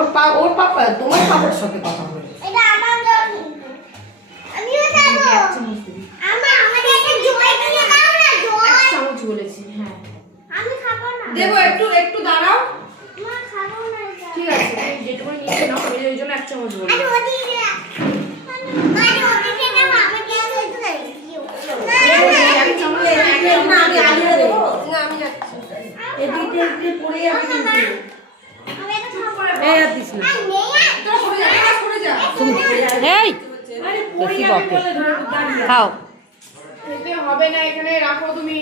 ওর পা ওর পাপা তোমার পাপার সাথে কথা বলে এটা আমার। আমিও যাব আমা একটা দাও না এক চামচ বলেছি হ্যাঁ আমি খাব না দেবো একটু একটু দাঁড়াও মা খাব না ঠিক আছে তুমি যেটুকু নিচে নাও আমি ওই জন্য এক চামচ বলি আরে ওদিকে না আমি না আমি যাচ্ছি এদিকে পড়ে যাবে কিন্তু আমি আর দিস না। এই! বেশি বকে। খাও। হবে না এখানে রাখো তুমি।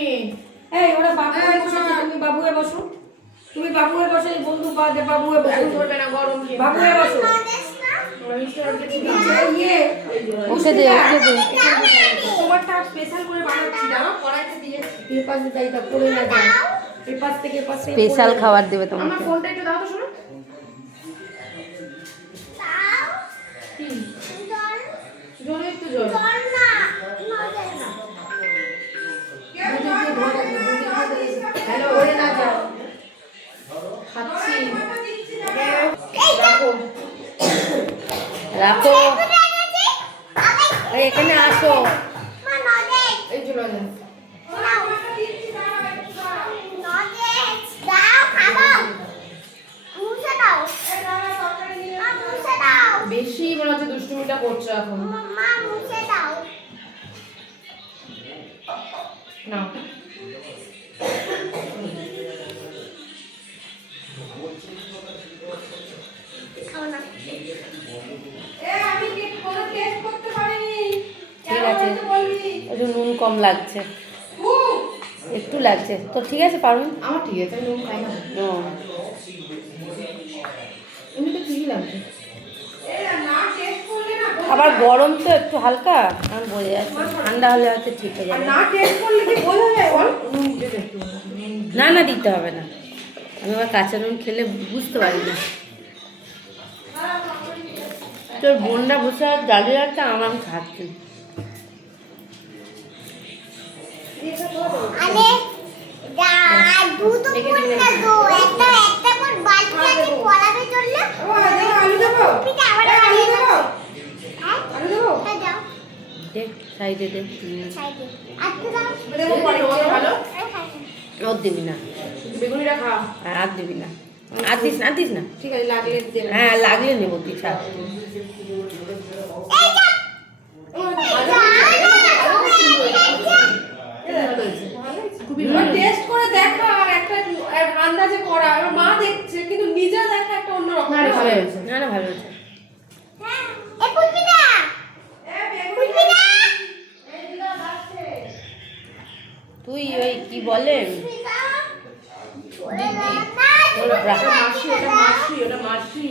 এই ওরা বাবু হয়ে তুমি বাবু বসো। তুমি বাবু হয়ে বসো বন্ধু পা দে বাবু বসো। ধরবে না গরম খেয়ে বাবু বসো। বাতাস না। এই ওকে দে ওকে দে। তোমারটা স্পেশাল করে বানাচ্ছি দাঁড়াও কড়াইতে তা না এই থেকে স্পেশাল খাবার দেবে আমার ফোনটা একটু দাও তো শোনো। খাচ্ছি। রাখো। রাখো। এখানে আসো। এই চলো। বেশি মনে হচ্ছে দুষ্টুমিটা করছ এখন। না ঠিক আছে। একটু নুন কম লাগছে। একটু লাগছে। তো ঠিক আছে পারুন আমার ঠিক আছে নুন খাই না ও, এমনি তো ঠিকই লাগছে? আবার গরম তো একটু হালকা। আমি বলে যাচ্ছি। ঠান্ডা হলে হয়তো ঠিক হয়ে যাবে। না টেস্ট করলে কি বোঝা যায় বল। নুন দিতে একটু। নুন না না দিতে হবে না। আমি আবার কাঁচা নুন খেলে বুঝতে পারি না তোর বোনরা বসে আর জ্বালিয়ে রাখছে আমার খাচ্ছি আরে, দা- দুধ উপর না দো। একটা একটা করে বালতি আছে, কলাবে চললে। ও দেবো আলু দেবো পিঠে আবার এই, আলু বানিয়ে দেবো হ্যাঁ? আলু দেবো এটা দাও, দে সাইডে দেখ। আর। দেবো পরে ভালো এই খাই না। বেগুনিটা খা। আর আর দিবি না। আর দিস না দিস না। ঠিক আছে লাগলে হ্যাঁ লাগলে নেব তুই ছাড় টেস্ট করে দেখা আর একটা আন্দাজে করা। মা দেখছে কিন্তু নিজে দেখা একটা অন্যরকম না ভালো হয়েছে। না না ভালো হয়েছে। হ্যাঁ, এই পুষ্পিতা, পুষ্পিতা, তুই ওই কি বলে পুষ্পিতা। ওরে দিদি বাবা, তোর ব্রা- মাসি ওটা মাসি ওটা মাসি।